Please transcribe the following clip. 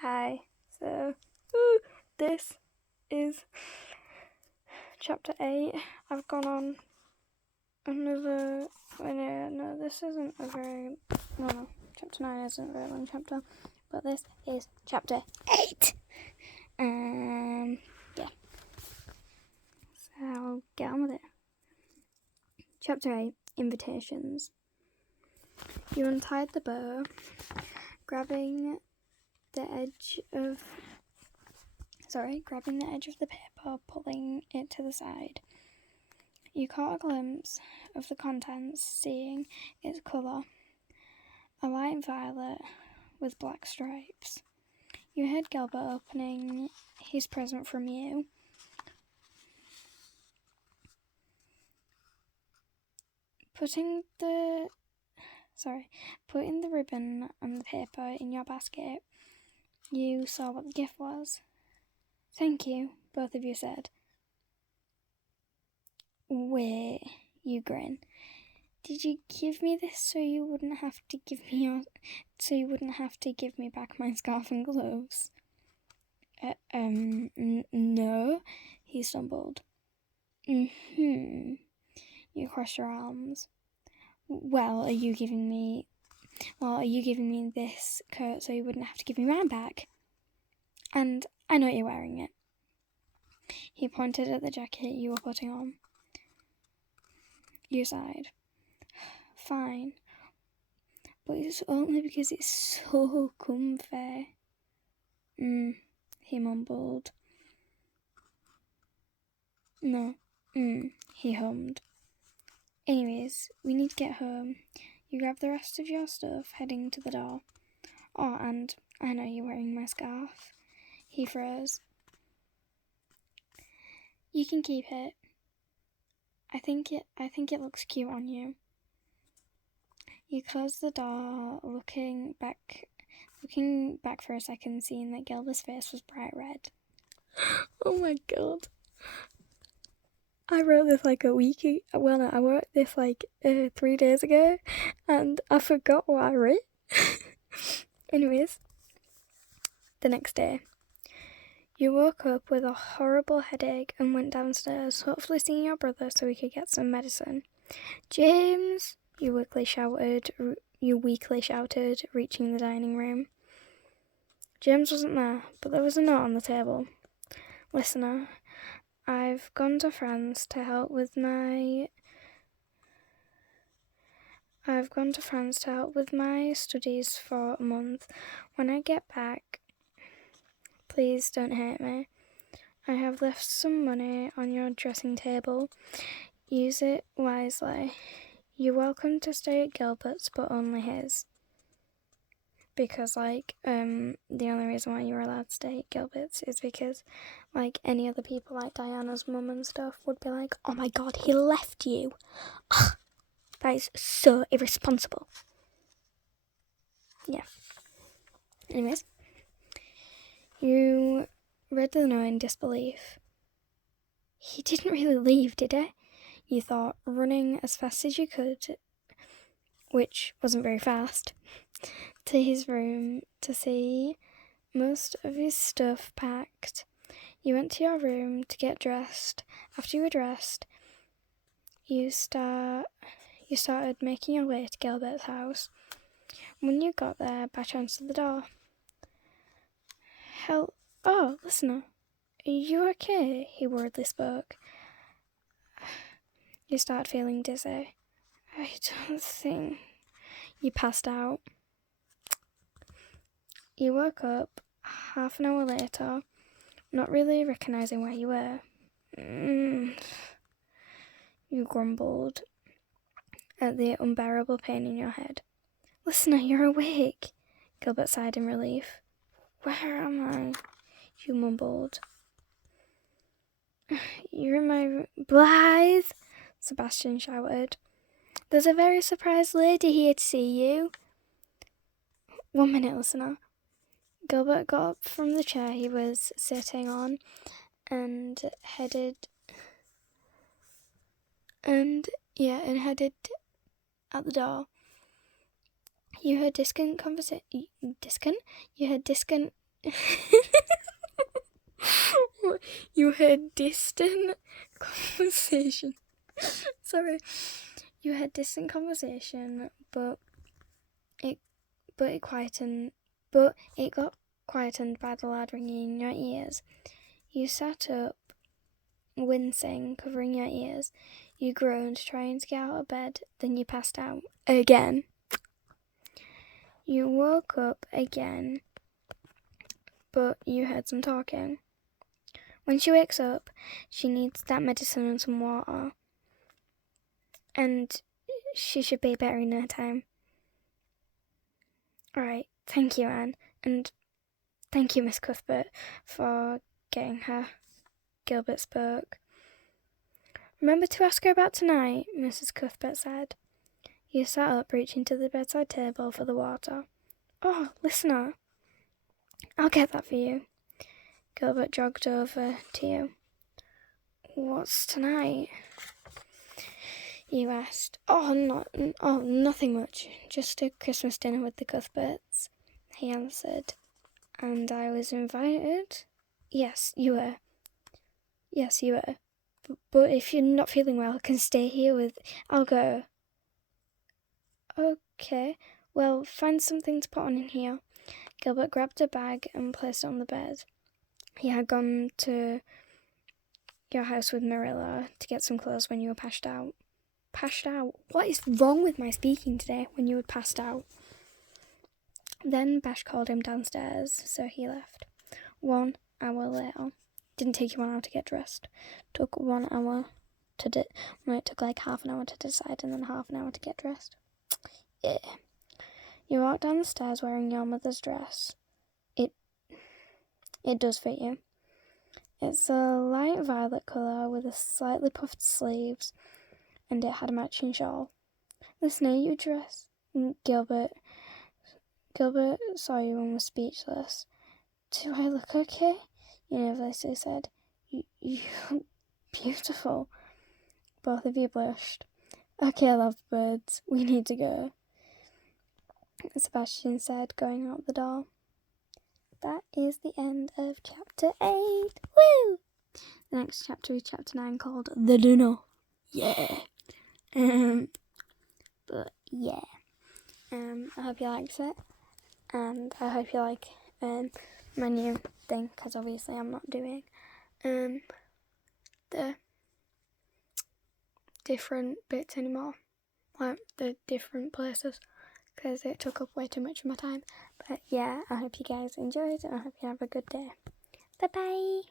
Hi. So, this is chapter 8. I've gone on another. No, this isn't a very. No, chapter 9 isn't a very long chapter, but this is chapter 8. Yeah. So I'll get on with it. Chapter 8: Invitations. You untied the bow, grabbing the edge of the paper, pulling it to the side. You caught a glimpse of the contents, seeing its colour, a light violet with black stripes. You heard Gilbert opening his present from you. Putting the ribbon and the paper in your basket, you saw what the gift was. "Thank you," both of you said. "Wait," you grin. "Did you give me this so you wouldn't have to give me back my scarf and gloves?" No," he stumbled. You crossed your arms. Well, are you giving me this coat so you wouldn't have to give me mine back? And I know you're wearing it." He pointed at the jacket you were putting on. You sighed. "Fine, but it's only because it's so comfy." He mumbled. "No, he hummed. "Anyways, we need to get home." You grabbed the rest of your stuff, heading to the door. "Oh, and I know you're wearing my scarf." He froze. "You can keep it. I think it looks cute on you." You closed the door, looking back for a second, seeing that Gilbert's face was bright red. Oh my god. I wrote this I wrote this 3 days ago, and I forgot what I wrote. Anyways, the next day, you woke up with a horrible headache and went downstairs, hopefully seeing your brother so he could get some medicine. "James!" you weakly shouted, reaching the dining room. James wasn't there, but there was a note on the table. "Listener, I've gone to France to help with my studies for a month. When I get back, please don't hate me. I have left some money on your dressing table. Use it wisely. You're welcome to stay at Gilbert's, but only his." Because, the only reason why you were allowed to stay at Gilbert's is because, any other people, like Diana's mum and stuff, would be like, "Oh my god, he left you. That is so irresponsible." Yeah. Anyways, you read the note in disbelief. He didn't really leave, did he? You thought, running as fast as you could, which wasn't very fast, to his room to see most of his stuff packed. You went to your room to get dressed. After you were dressed, you started making your way to Gilbert's house. When you got there, Batch answered the door. "Oh, listener, are you okay?" he worriedly spoke. You started feeling dizzy. "I don't think..." You passed out. You woke up half an hour later, not really recognising where you were. You grumbled at the unbearable pain in your head. "Listener, you're awake," Gilbert sighed in relief. "Where am I?" you mumbled. "You're in my room." "Blythe!" Sebastian shouted. "There's a very surprised lady here to see you." "1 minute, listener." Gilbert got up from the chair he was sitting on and headed out the door. You heard distant You heard distant conversation. Sorry. You heard distant conversation, but it got quietened by the loud ringing in your ears. You sat up, wincing, covering your ears. You groaned, trying to get out of bed, then you passed out again. You woke up again, but you heard some talking. When she wakes up, she needs that medicine and some water. And she should be better in no time. Alright, thank you, Anne. And thank you, Miss Cuthbert, for getting her. Gilbert spoke. Remember to ask her about tonight, Mrs. Cuthbert said. You sat up, reaching to the bedside table for the water. Oh, listener, I'll get that for you. Gilbert jogged over to you. What's tonight? You asked. Nothing much. Just a Christmas dinner with the Cuthberts, he answered. And I was invited? Yes, you were. But if you're not feeling well, I can stay here I'll go. Okay, well, find something to put on in here. Gilbert grabbed a bag and placed it on the bed. He had gone to your house with Marilla to get some clothes when you were passed out. Passed out? What is wrong with my speaking today when you had passed out? Then Bash called him downstairs, so he left. 1 hour later. Didn't take you 1 hour to get dressed. Took 1 hour it took like half an hour to decide and then half an hour to get dressed. Yeah. You walked down the stairs wearing your mother's dress. It does fit you. It's a light violet colour with a slightly puffed sleeves, and it had a matching shawl. Listen, are you dressed? Gilbert saw you and was speechless. Do I look okay? University said. You look beautiful. Both of you blushed. Okay, lovebirds, we need to go, Sebastian said, going out the door. That is the end of chapter 8. Woo! The next chapter is chapter 9 called The Dinner. Yeah. But yeah. I hope you liked it. And I hope you like my new thing, because obviously I'm not doing the different bits anymore. Like the different places, because it took up way too much of my time. But yeah, I hope you guys enjoyed and I hope you have a good day. Bye bye.